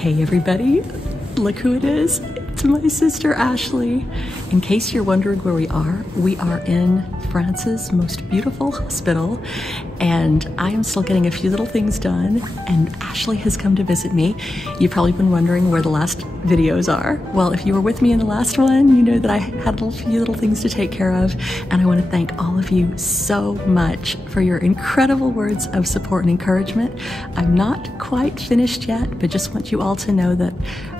Hey everybody, look who it is. It's my sister Ashley. In case you're wondering where we are in France's most beautiful hospital, and I am still getting a few little things done, and Ashley has come to visit me. You've probably been wondering where the last videos are. Well, if you were with me in the last one, you know that I had a few little things to take care of, and I want to thank all of you so much for your incredible words of support and encouragement. I'm not quite finished yet, but just want you all to know that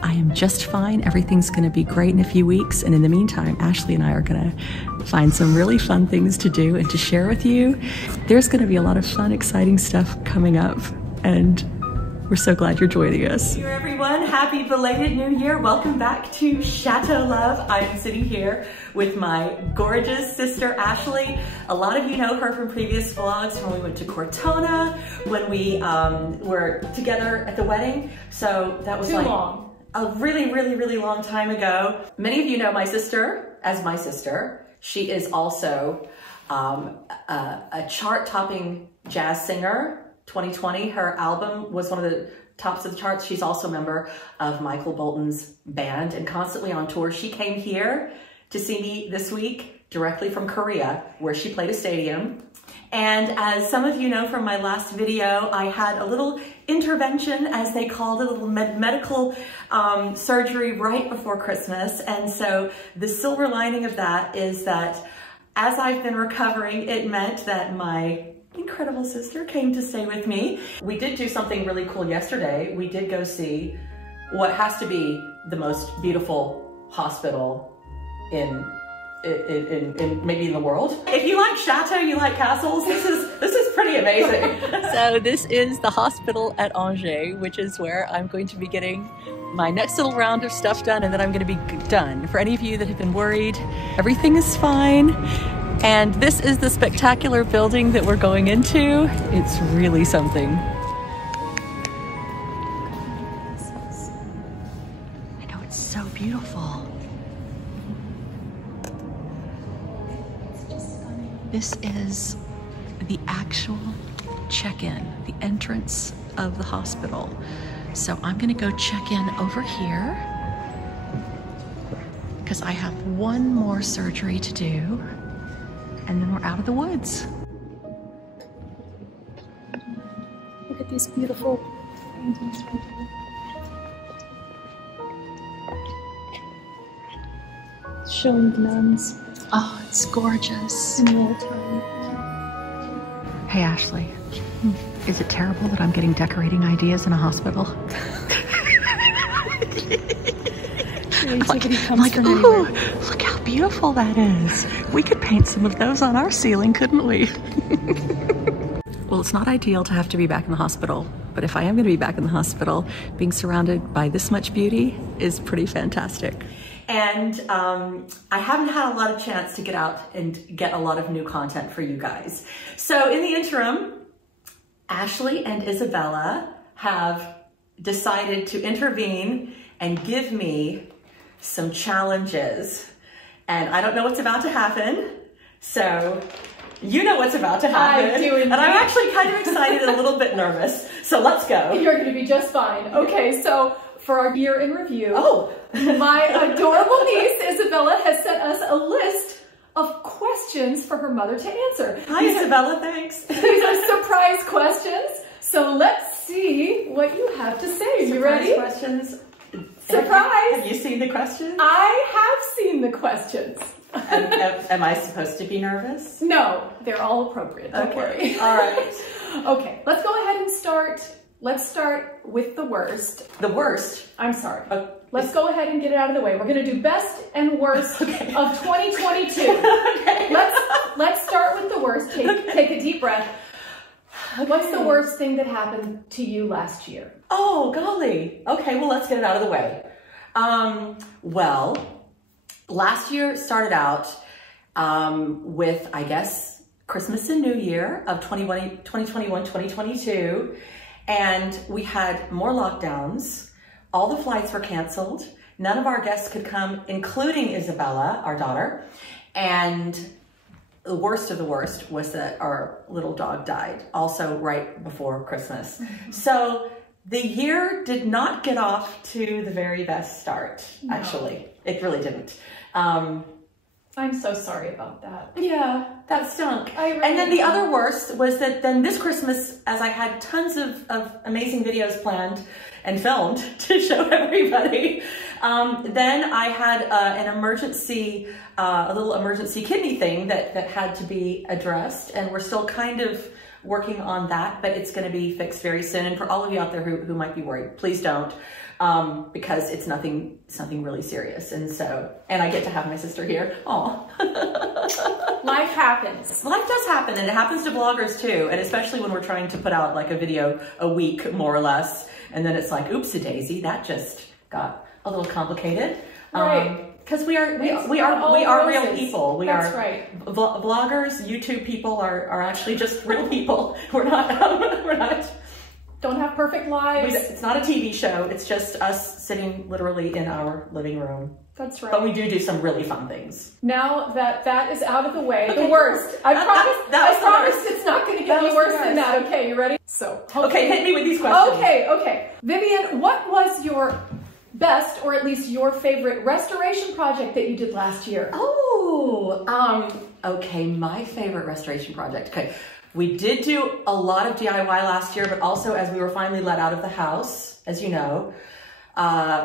I am just fine. Everything's going to be great in a few weeks, and in the meantime, Ashley and I are going to find some really fun things to do and to share with you. There's going to be a lot of fun, exciting stuff coming up, and we're so glad you're joining us. Hey everyone, happy belated New Year. Welcome back to Chateau Love. I'm sitting here with my gorgeous sister Ashley. A lot of you know her from previous vlogs, when we went to Cortona, when we were together at the wedding. So that was a really long time ago. Many of you know my sister as my sister. She is also a chart-topping jazz singer. 2020, her album was one of the tops of the charts. She's also a member of Michael Bolton's band and constantly on tour. She came here to see me this week directly from Korea, where she played a stadium. And as some of you know from my last video, I had a little intervention, as they called it, a little medical surgery right before Christmas. And so the silver lining of that is that as I've been recovering, it meant that my incredible sister came to stay with me. We did do something really cool yesterday. We did go see what has to be the most beautiful hospital in maybe in the world. If you like chateau, you like castles, this is pretty amazing. So this is the hospital at Angers, which is where I'm going to be getting my next little round of stuff done, and then I'm going to be done. For any of you that have been worried, everything is fine. And this is the spectacular building that we're going into. It's really something. I know, it's so beautiful. This is the actual check-in, the entrance of the hospital. So I'm gonna go check in over here because I have one more surgery to do, and then we're out of the woods. Look at these beautiful paintings right here. It's showing the nuns. Oh, it's gorgeous. In wartime. Hey Ashley, is it terrible that I'm getting decorating ideas in a hospital? Creativity comes like, from ooh, anywhere. look how beautiful that is. We could paint some of those on our ceiling, couldn't we? Well, it's not ideal to have to be back in the hospital, but if I am going to be back in the hospital, being surrounded by this much beauty is pretty fantastic. And I haven't had a lot of chance to get out and get a lot of new content for you guys. So in the interim, Ashley and Isabella have decided to intervene and give me some challenges. And I don't know what's about to happen, so you know what's about to happen. I do indeed. And I'm actually kind of excited and a little bit nervous, so let's go. You're gonna be just fine. Okay, so for our year in review, my adorable niece Isabella has sent us a list of questions for her mother to answer. Hi Isabella, thanks. These are surprise questions, so let's see what you have to say. You ready? Questions. Surprise! Have you seen the questions? I have seen the questions. Am I supposed to be nervous? No, they're all appropriate. Don't worry. All right. Okay, let's go ahead and start. Let's start with the worst. The worst? I'm sorry. Let's go ahead and get it out of the way. We're going to do best and worst of 2022. Okay. Let's start with the worst. Take a deep breath. Okay. What's the worst thing that happened to you last year? Oh, golly. Okay, well, let's get it out of the way. Well, last year started out with, I guess, Christmas and New Year of 2021, 2022. And we had more lockdowns. All the flights were canceled. None of our guests could come, including Isabella, our daughter. And the worst of the worst was that our little dog died, also right before Christmas. Mm-hmm. So The year did not get off to the very best start, actually. It really didn't. I'm so sorry about that. Yeah, that stunk. Really and then the other worst was that then this Christmas, as I had tons of amazing videos planned and filmed to show everybody, then I had an emergency, a little emergency kidney thing that had to be addressed, and we're still kind of working on that, but it's going to be fixed very soon. And for all of you out there who might be worried, please don't, because it's nothing really serious. And I get to have my sister here. Aw. Life happens. Life does happen, and it happens to bloggers too. And especially when we're trying to put out like a video a week, more or less. And then it's like, oopsie-daisy, that just got a little complicated. Right. Because we are real people. That's right. Vloggers, YouTube people are actually just real people. We're not don't have perfect lives. It's not a TV show. It's just us sitting literally in our living room. That's right. But we do some really fun things. Now that is out of the way, the worst. I promise it's not going to get any worse than that. Okay, you ready? So okay, hit me with these questions. Okay. Vivienne, what was your best, or at least your favorite restoration project that you did last year? Okay, my favorite restoration project. Okay, we did do a lot of DIY last year, but also as we were finally let out of the house, as you know,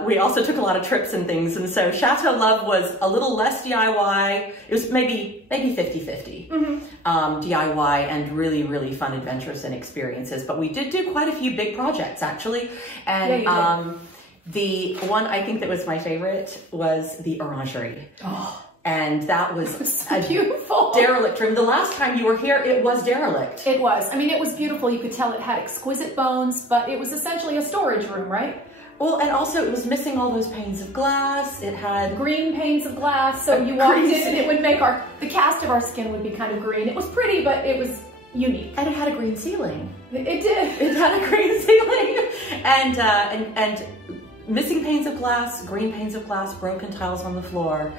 we also took a lot of trips and things. And so Chateau Love was a little less DIY. It was maybe 50-50 DIY and really, really fun adventures and experiences. But we did do quite a few big projects actually. And the one I think that was my favorite was the orangery. Oh, and that was so beautiful. Derelict room. The last time you were here, it was derelict. It was. I mean, it was beautiful. You could tell it had exquisite bones, but it was essentially a storage room, right? Well, and also it was missing all those panes of glass. It had green panes of glass. So you walked in and it would make the cast of our skin would be kind of green. It was pretty, but it was unique. And it had a green ceiling. It did. It had a green ceiling. And missing panes of glass, green panes of glass, broken tiles on the floor.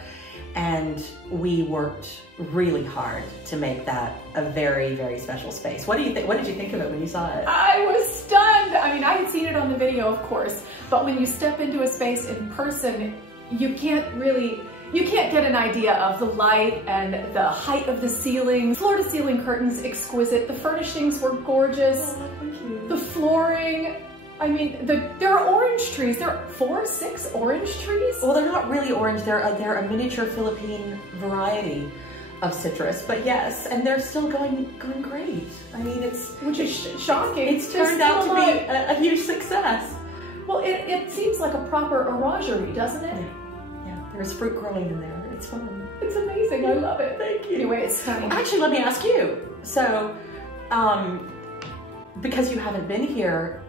And we worked really hard to make that a very, very special space. What do you think? What did you think of it when you saw it? I was stunned. I mean, I had seen it on the video, of course, but when you step into a space in person, you can't get an idea of the light and the height of the ceiling. Floor to ceiling curtains, exquisite. The furnishings were gorgeous. Oh, thank you. The flooring, I mean, there are orange trees. There are 4 or 6 orange trees. Well, they're not really orange. They're a miniature Philippine variety of citrus, but yes, and they're still going great. I mean, which is shocking. It's turned out to be a huge success. Well, it seems like a proper orangery, doesn't it? Yeah. There's fruit growing in there. It's fun. It's amazing. I love it. Thank you. Anyway, it's stunning. Actually, let me ask you. So, because you haven't been here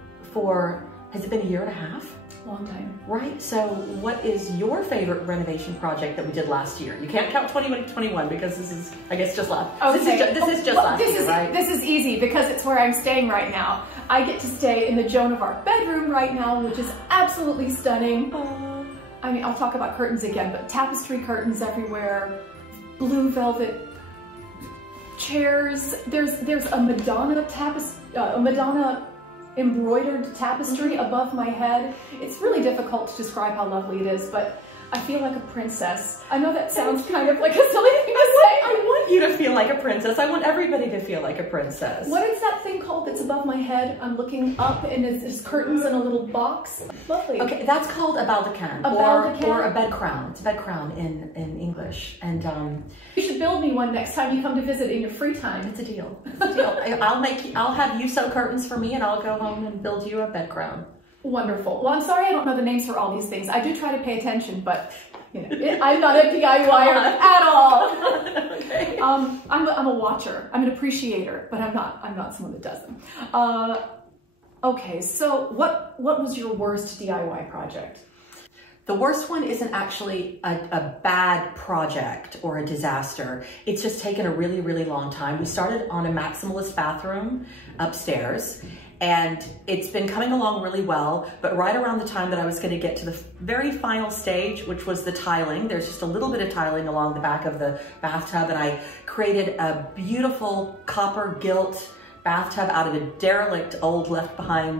has it been a year and a half? Long time. Right. So what is your favorite renovation project that we did last year? You can't count 2021 because this is, I guess, just last. Okay. This is just last year, right? This is easy because it's where I'm staying right now. I get to stay in the Joan of Arc bedroom right now, which is absolutely stunning. I mean, I'll talk about curtains again, but tapestry curtains everywhere, blue velvet chairs. There's a Madonna embroidered tapestry above my head. It's really difficult to describe how lovely it is, but I feel like a princess. I know that sounds kind of like a silly thing to say. I want you to feel like a princess. I want everybody to feel like a princess. What is that thing called that's above my head? I'm looking up and there's curtains in a little box. Lovely. Okay, that's called a baldaquin. Or a bed crown. It's a bed crown in English. And you should build me one next time you come to visit in your free time. It's a deal. It's a deal. I'll have you sew curtains for me and I'll go home and build you a bed crown. Wonderful. Well, I'm sorry I don't know the names for all these things. I do try to pay attention, but you know, I'm not a DIYer at all. Okay. I'm a watcher. I'm an appreciator, but I'm not someone that does them. Okay, so what was your worst DIY project? The worst one isn't actually a bad project or a disaster. It's just taken a really, really long time. We started on a maximalist bathroom upstairs, and it's been coming along really well, but right around the time that I was going to get to the very final stage, which was the tiling, there's just a little bit of tiling along the back of the bathtub, and I created a beautiful copper gilt bathtub out of a derelict, old, left behind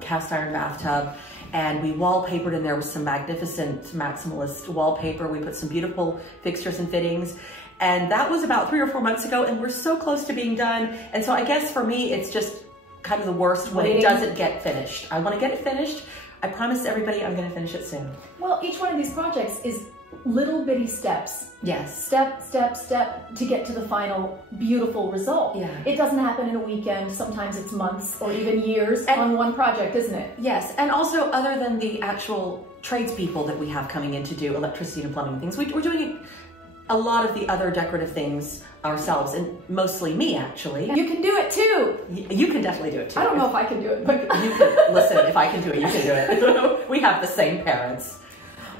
cast iron bathtub. And we wallpapered in there with some magnificent maximalist wallpaper. We put some beautiful fixtures and fittings. And that was about 3 or 4 months ago, and we're so close to being done. And so I guess for me, it's just kind of the worst when it doesn't get finished. I want to get it finished. I promise everybody I'm going to finish it soon. Well, each one of these projects is little bitty steps. Yes. Step, step, step to get to the final beautiful result. Yeah. It doesn't happen in a weekend. Sometimes it's months or even years on one project, isn't it? Yes. And also, other than the actual tradespeople that we have coming in to do electricity and plumbing things, we're doing a lot of the other decorative things ourselves, and mostly me, actually. You can do it too. You can definitely do it too. I don't know if I can do it, but you can. Listen, if I can do it, you can do it. We have the same parents.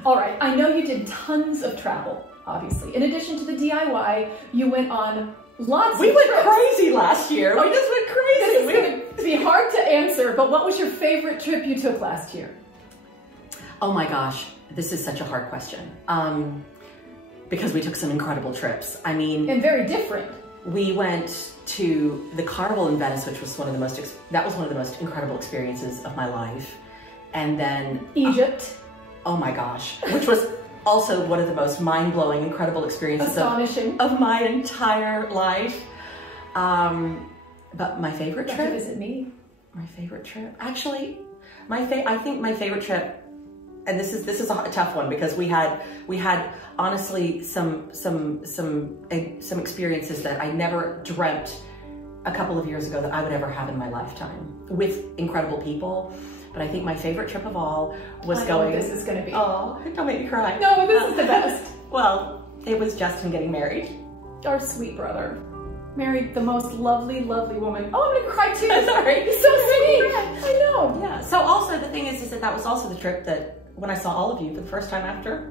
All right, I know you did tons of travel, obviously. In addition to the DIY, you went on lots of trips. We went crazy last year. We just went crazy. This is going to be hard to answer, but what was your favorite trip you took last year? Oh my gosh, this is such a hard question. Because we took some incredible trips. I mean... And very different. We went to the Carnival in Venice, which was one of the most incredible experiences of my life. And then... Egypt. Oh my gosh, which was also one of the most mind-blowing, incredible experiences of my entire life. But my favorite trip? To visit me. My favorite trip? Actually, I think my favorite trip, and this is a tough one, because we had honestly some experiences that I never dreamt a couple of years ago that I would ever have in my lifetime with incredible people. But I think my favorite trip of all was going... This is going to be... Oh, don't make me cry. No, this is the best. Well, it was Justin getting married. Our sweet brother. Married the most lovely, lovely woman. Oh, I'm going to cry too. Sorry. He's so sweet. I know. Yeah. So also the thing is that was also the trip that when I saw all of you for the first time after.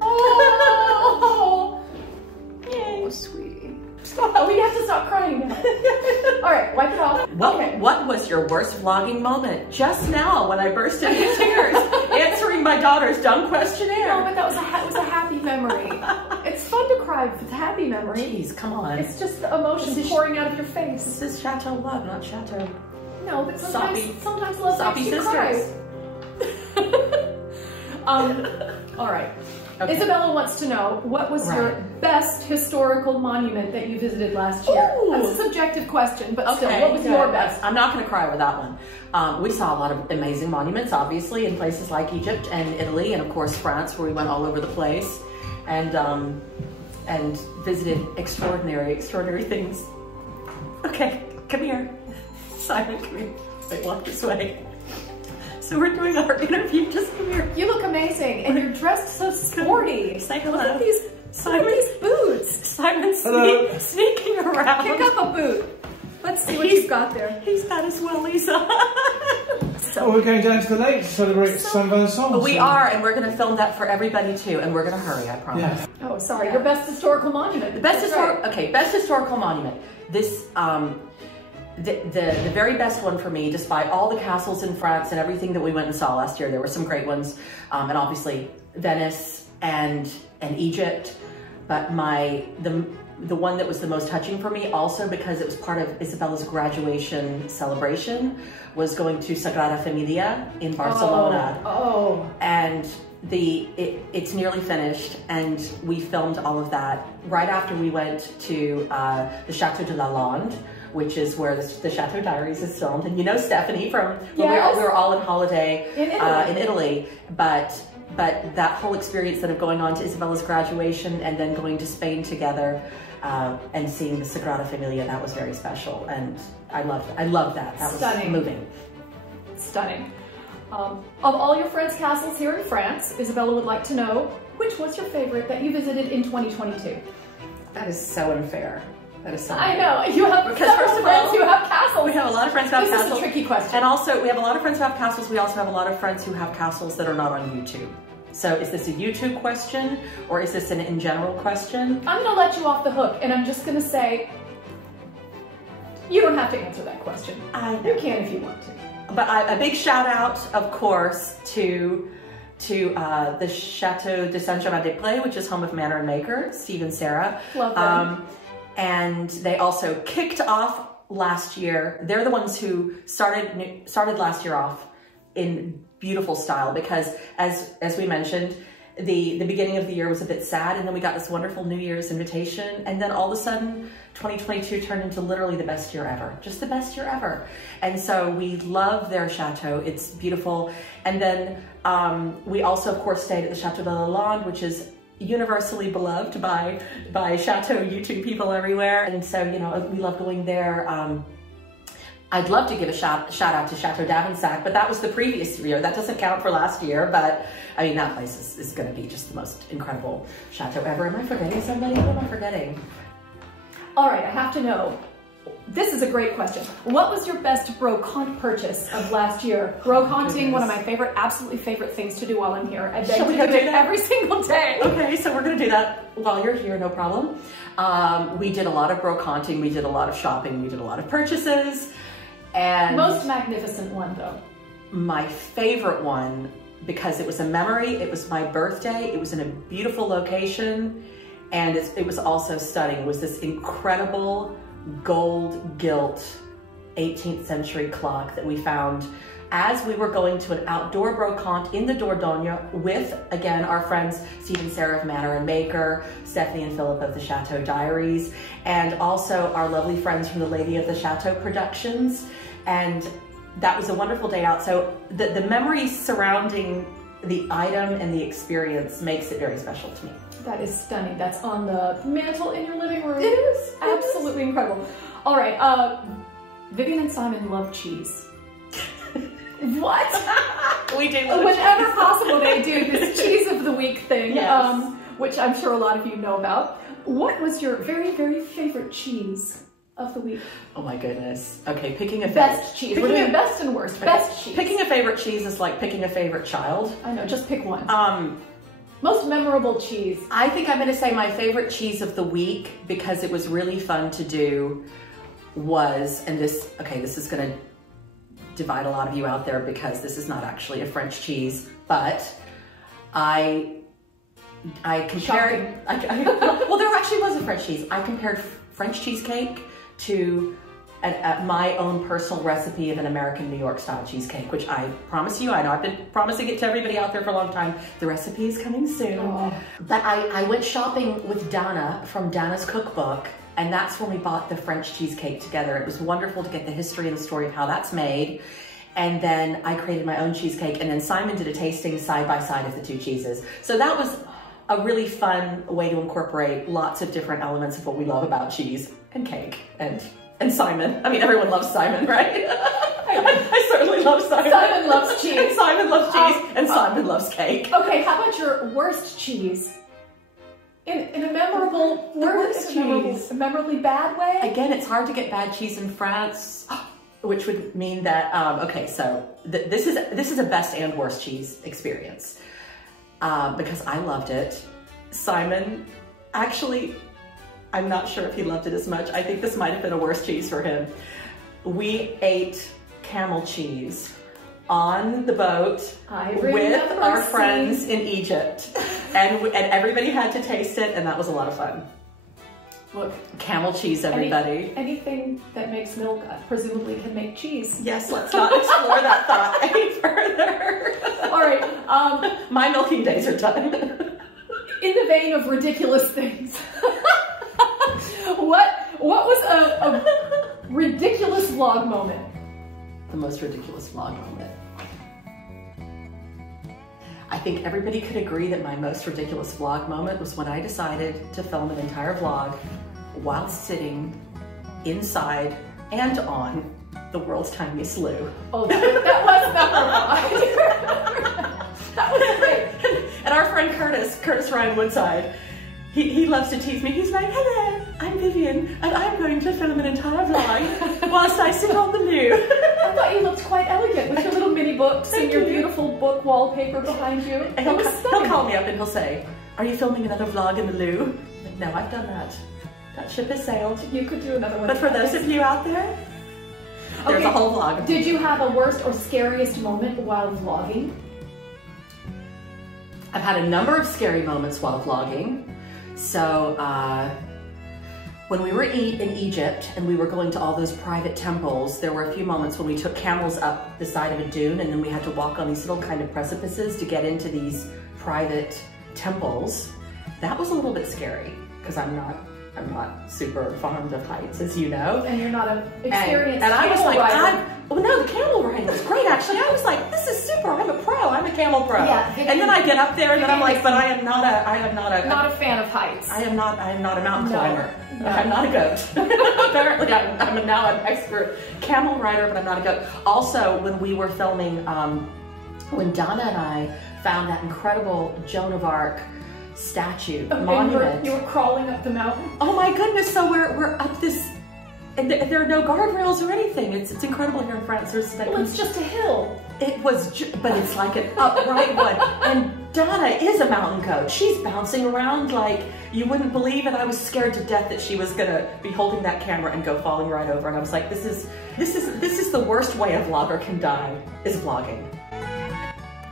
Oh, yay. Oh, sweetie. Stop. We have to stop crying now. All right, wipe it off. What was your worst vlogging moment? Just now, when I burst into tears, answering my daughter's dumb questionnaire. No, but that was it was a happy memory. It's fun to cry with a happy memory. Jeez, come on. It's just the emotion pouring out of your face. This is Chateau love, not Chateau. No, but sometimes love makes you sisters. Cry. All right. Okay. Isabella wants to know, what was your best historical monument that you visited last year? Ooh. That's a subjective question, but still, what was your best? I'm not going to cry with that one. We saw a lot of amazing monuments, obviously, in places like Egypt and Italy, and of course France, where we went all over the place, and visited extraordinary things. Okay, come here. Simon, come here. Wait, walk this way. So we're doing our interview, just come here. You look amazing, and you're dressed so sporty. Say hello. Look at these boots. Simon's sneaking around. Kick up a boot. Let's see what you've got there. He's got his wellies on. Oh, we're going down to the lake to celebrate Saint Vincent. We are, and we're going to film that for everybody too, and we're going to hurry, I promise. Yeah. Oh, sorry. Your best historical monument. The best historical monument. This the very best one for me, despite all the castles in France and everything that we went and saw last year. There were some great ones, and obviously Venice and Egypt. But the one that was the most touching for me, also because it was part of Isabella's graduation celebration, was going to Sagrada Familia in Barcelona. And it's nearly finished, and we filmed all of that right after we went to the Château de la Lande, which is where the Chateau Diaries is filmed. And you know Stephanie from when we were all on holiday in Italy. But that whole experience of going on to Isabella's graduation and then going to Spain together and seeing the Sagrada Familia, that was very special. And I loved that. That was moving. Stunning. Of all your friends' castles here in France, Isabella would like to know, which was your favorite that you visited in 2022? That is so unfair. That is so unfair. I know. You have several friends who have castles. We have a lot of friends who have castles. This is a tricky question. And also, we have a lot of friends who have castles. We also have a lot of friends who have castles that are not on YouTube. So is this a YouTube question, or is this an in general question? I'm going to let you off the hook, and I'm just going to say, you don't have to answer that question. You can if you want to. But a big shout out, of course, to the Chateau de Saint-Germain-des-Prés, which is home of Manor and Maker, Steve and Sarah. Love them. And they also kicked off last year. They're the ones who started last year off in beautiful style, because as we mentioned, the beginning of the year was a bit sad, and then we got this wonderful New Year's invitation, and then all of a sudden 2022 turned into literally the best year ever, just the best year ever. And so we love their chateau. It's beautiful. And then we also of course stayed at the Chateau de Lalande, which is universally beloved by chateau YouTube people everywhere. And so, you know, we love going there. I'd love to give a shout out to Chateau d'Avensac, but that was the previous year. That doesn't count for last year, but I mean, that place is going to be just the most incredible chateau ever. Am I forgetting somebody? What am I forgetting? All right, I have to know. This is a great question. What was your best brocante purchase of last year? Brocanting, one of my absolutely favorite things to do while I'm here. I beg to do it every single day. Okay, so we're going to do that while you're here, no problem. We did a lot of brocanting, we did a lot of shopping, we did a lot of purchases. And most magnificent one though. My favorite one, because it was a memory, it was my birthday, it was in a beautiful location, and it was also stunning. It was this incredible gold gilt 18th century clock that we found as we were going to an outdoor brocante in the Dordogne with, again, our friends Steve and Sarah of Manor and Maker, Stephanie and Philip of the Chateau Diaries, and also our lovely friends from the Lady of the Chateau Productions. And that was a wonderful day out. So the memories surrounding the item and the experience makes it very special to me. That is stunning. That's on the mantle in your living room. It is. Absolutely incredible. All right, Vivienne and Simon love cheese. What? We do love Whenever cheese. Possible, they do this cheese of the week thing, yes. Which I'm sure a lot of you know about. What was your very, very favorite cheese of the week? Oh my goodness. Okay, picking a best cheese. We're doing best and worst. Okay. Best cheese. Picking a favorite cheese is like picking a favorite child. I know, just pick one. Most memorable cheese. I think I'm going to say my favorite cheese of the week, because it was really fun to do, was, and this is going to divide a lot of you out there because this is not actually a French cheese, but I compared, well, there actually was a French cheese. I compared French cheesecake to my own personal recipe of an American New York style cheesecake, which I promise you, I know I've been promising it to everybody out there for a long time. The recipe is coming soon. Oh. But I went shopping with Dana from Dana's cookbook, and that's when we bought the French cheesecake together. It was wonderful to get the history and the story of how that's made. And then I created my own cheesecake, and then Simon did a tasting side by side of the two cheeses. So that was a really fun way to incorporate lots of different elements of what we love about cheese and cake and Simon. I mean, everyone loves Simon, right? I certainly love Simon. Simon loves cheese. Simon loves cheese, and Simon loves cake. Okay, how about your worst cheese? In a memorable, a memorably bad way? Again, it's hard to get bad cheese in France, which would mean that, okay, so this is a best and worst cheese experience, because I loved it. Simon, actually, I'm not sure if he loved it as much. I think this might have been a worse cheese for him. We ate camel cheese on the boat with our friends in Egypt, and everybody had to taste it, and that was a lot of fun. Look, camel cheese, everybody. Anything that makes milk presumably can make cheese. Yes, let's not explore that thought any further. All right. My milking days are done. In the vein of ridiculous things, what was a ridiculous vlog moment? The most ridiculous vlog moment. I think everybody could agree that my most ridiculous vlog moment was when I decided to film an entire vlog while sitting inside and on the world's tiniest loo. Oh, that was memorable. That was great. And our friend Curtis Ryan Woodside, he loves to tease me. He's like, hello, I'm Vivienne, and I'm going to film an entire vlog whilst I sit on the loo. I thought you looked quite elegant with your little mini books and your beautiful book wallpaper behind you. And he'll call me up and he'll say, are you filming another vlog in the loo? Like, no, I've done that. That ship has sailed. You could do another one. But for those of you out there, there's a whole vlog. Did you have a worst or scariest moment while vlogging? I've had a number of scary moments while vlogging. So when we were in Egypt and we were going to all those private temples, there were a few moments when we took camels up the side of a dune, and then we had to walk on these little kind of precipices to get into these private temples. That was a little bit scary because I'm not super fond of heights, as you know. And you're not an experienced and I was like, rider. no, the camel riding was great, actually. I was like, this is super, I'm a pro, I'm a camel pro. Yeah, and then I get up there and then I'm like, but I am not not a fan of heights. I am not a mountain climber. No. I'm not a goat. Apparently, I'm now an expert camel rider, but I'm not a goat. Also, when we were filming, when Donna and I found that incredible Joan of Arc statue, monument. You were crawling up the mountain? Oh my goodness, so we're up this, and there are no guardrails or anything. It's incredible here in France. Well, it's just a hill. It was, but it's like an upright one. And Donna is a mountain goat. She's bouncing around like you wouldn't believe, and I was scared to death that she was gonna be holding that camera and go falling right over. And I was like, this is the worst way a vlogger can die, is vlogging.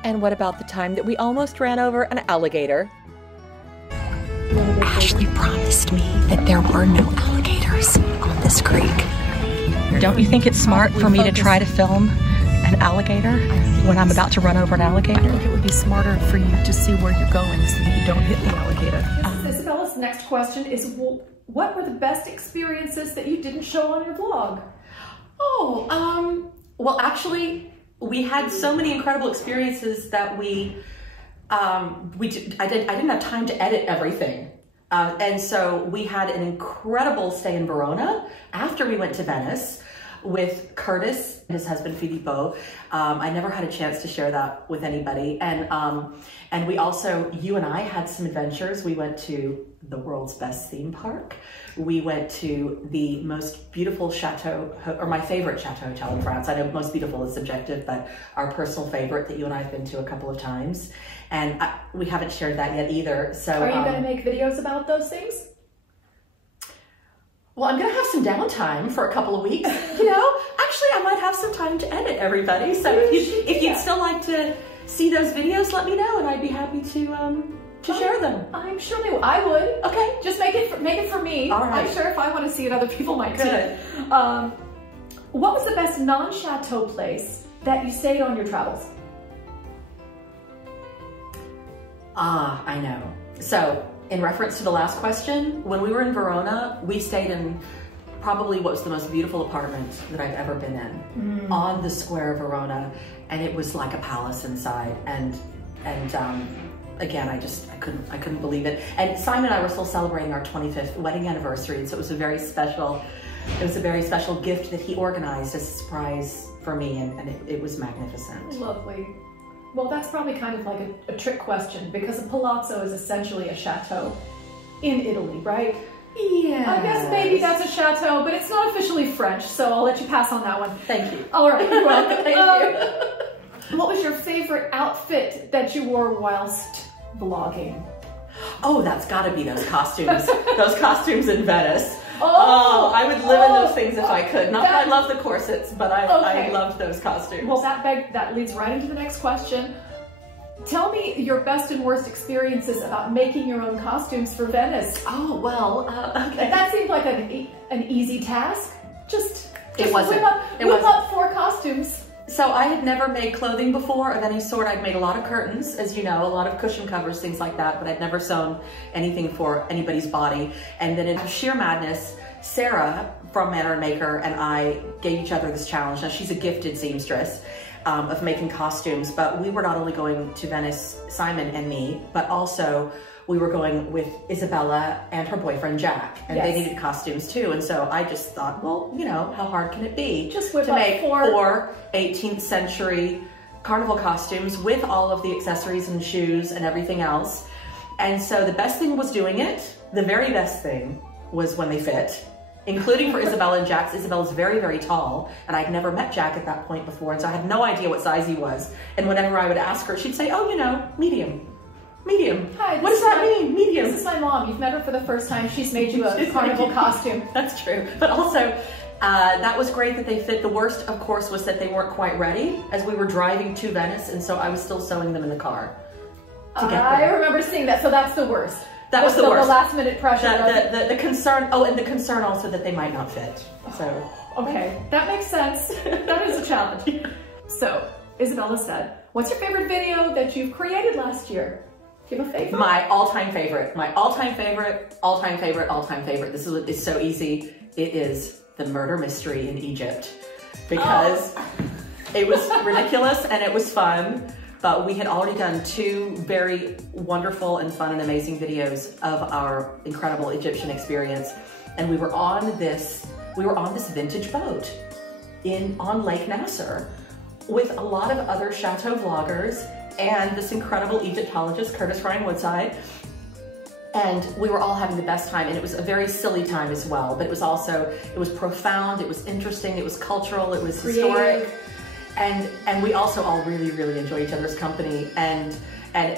And what about the time that we almost ran over an alligator? Ashley promised me that there were no alligators on this creek. Don't you think it's smart for me to try to film an alligator when I'm about to run over an alligator? I think it would be smarter for you to see where you're going so that you don't hit the alligator. Isabella's next question is, what were the best experiences that you didn't show on your vlog? Oh, well, actually, we had so many incredible experiences that I didn't have time to edit everything. And so we had an incredible stay in Verona after we went to Venice with Curtis and his husband Filippo. I never had a chance to share that with anybody. And we also, you and I had some adventures. We went to the world's best theme park. We went to the most beautiful chateau, or my favorite chateau hotel in France. I know most beautiful is subjective, but our personal favorite that you and I have been to a couple of times. And we haven't shared that yet either. So are you going to make videos about those things? Well, I'm going to have some downtime for a couple of weeks. You know, actually, I might have some time to edit, everybody. So if you'd still like to see those videos, let me know, and I'd be happy to share them. I'm sure they will. I would. Okay. Just make it for me. All right. I'm sure if I want to see it, other people might Good. too. What was the best non-chateau place that you stayed on your travels? I know. So, in reference to the last question, when we were in Verona, we stayed in probably what was the most beautiful apartment that I've ever been in, on the square of Verona, and it was like a palace inside. And again, I couldn't believe it. And Simon and I were still celebrating our 25th wedding anniversary, and so it was a very special gift that he organized as a surprise for me, and it was magnificent. Lovely. Well, that's probably kind of like a trick question, because a palazzo is essentially a chateau in Italy, right? Yeah. I guess maybe that's a chateau, but it's not officially French, so I'll let you pass on that one. Thank you. All right, you're welcome. Thank you. What was your favorite outfit that you wore whilst vlogging? Oh, that's gotta be those costumes. Those costumes in Venice. Oh, I would live in those things if I could. Not that I love the corsets, but I loved those costumes. Well, that leads right into the next question. Tell me your best and worst experiences about making your own costumes for Venice. Oh, well, okay. That seemed like an easy task. Just it wasn't. Whip up 4 costumes. So I had never made clothing before of any sort. I'd made a lot of curtains, as you know, a lot of cushion covers, things like that, but I'd never sewn anything for anybody's body. And then in sheer madness, Sarah from Manor & Maker and I gave each other this challenge. Now, she's a gifted seamstress of making costumes, but we were not only going to Venice, Simon and me, but also we were going with Isabella and her boyfriend Jack, and they needed costumes too. And so I just thought, well, you know, how hard can it be to make 4 18th century carnival costumes with all of the accessories and shoes and everything else. And so the best thing was doing it. The very best thing was when they fit, including for Isabella and Jack's. Isabella's very, very tall, and I'd never met Jack at that point before, and so I had no idea what size he was. And whenever I would ask her, she'd say, oh, you know, medium. Medium. Hi, what does that mean? Medium. This is my mom. You've met her for the first time. She's made you a carnival costume. That's true. But also, that was great that they fit. The worst, of course, was that they weren't quite ready as we were driving to Venice, and so I was still sewing them in the car to get there. I remember seeing that, so that's the worst. That was the worst. The last minute pressure. The concern, oh, and the concern also that they might not fit, so. Okay, that makes sense. That is a challenge. So, Isabella said, what's your favorite video that you've created last year? Give a favorite. My all-time favorite. My all-time favorite, all-time favorite, all-time favorite. This is, it's so easy. It is the murder mystery in Egypt. Because it was ridiculous and it was fun, but we had already done 2 very wonderful and fun and amazing videos of our incredible Egyptian experience. And we were on this vintage boat on Lake Nasser with a lot of other chateau vloggers and this incredible Egyptologist, Curtis Ryan Woodside. And we were all having the best time, and it was a very silly time as well, but it was profound, it was interesting, it was cultural, it was historic. And we also all really, really enjoy each other's company. And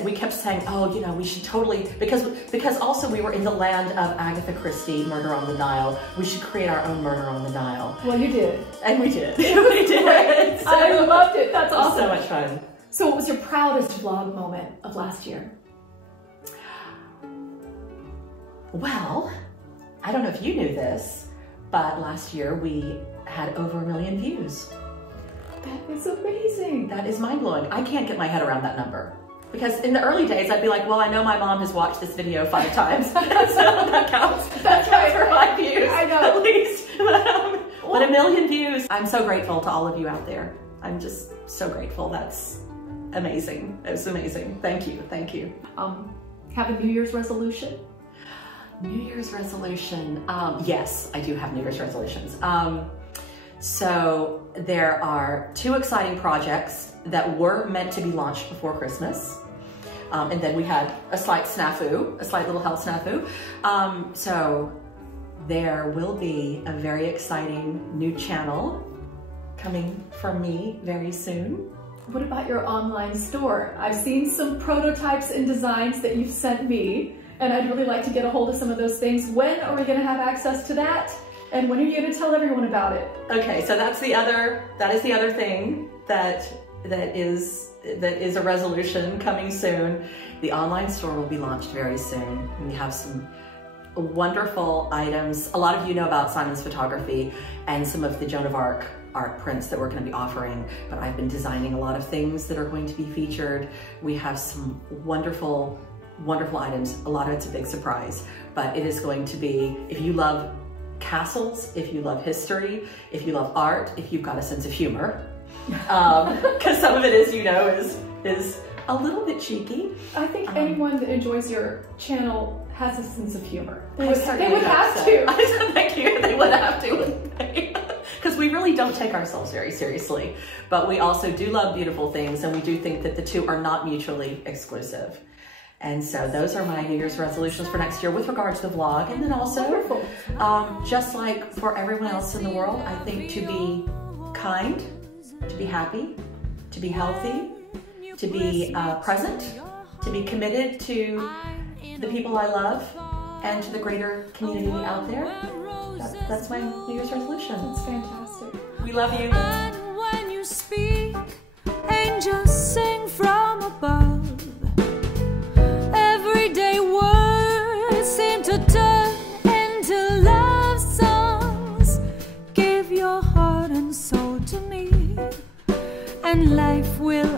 we kept saying, oh, you know, we should totally, because also we were in the land of Agatha Christie, Murder on the Nile. We should create our own Murder on the Nile. Well, you did. And we did. We did. So, I loved it. That's awesome. So much fun. So what was your proudest vlog moment of last year? Well, I don't know if you knew this, but last year we had over 1 million views. That is amazing. That is mind-blowing. I can't get my head around that number. Because in the early days, I'd be like, well, I know my mom has watched this video 5 times, so that counts. That's right. For 5 views, I know. at least. But 1 million views. I'm so grateful to all of you out there. I'm just so grateful. That's amazing. It was amazing. Thank you. Thank you. Have a New Year's resolution? New Year's resolution. Yes, I do have New Year's resolutions. So there are 2 exciting projects that were meant to be launched before Christmas. And then we had a slight snafu, a slight little health snafu. So there will be a very exciting new channel coming from me very soon. What about your online store? I've seen some prototypes and designs that you've sent me, and I'd really like to get a hold of some of those things. When are we going to have access to that? And when are you going to tell everyone about it? Okay, so that is the other thing that is a resolution coming soon. The online store will be launched very soon. We have some wonderful items. A lot of you know about Simon's photography and some of the Joan of Arc art prints that we're going to be offering, but I've been designing a lot of things that are going to be featured. We have some wonderful items. A lot of it's a big surprise, but it is going to be, if you love castles, if you love history, if you love art, if you've got a sense of humor, because some of it is, you know, is a little bit cheeky. I think anyone that enjoys your channel has a sense of humor. They would have to. Thank you. They would have to, wouldn't they? Because we really don't take ourselves very seriously, but we also do love beautiful things, and we do think that the 2 are not mutually exclusive. And so those are my New Year's resolutions for next year with regards to the vlog. And then also, just like for everyone else in the world, I think to be kind, to be happy, to be healthy, to be present, to be committed to the people I love and to the greater community out there. That's my New Year's resolution. That's fantastic. We love you. And when you speak, angels sing from above. Everyday words seem to turn into love songs. Give your heart and soul to me, and life will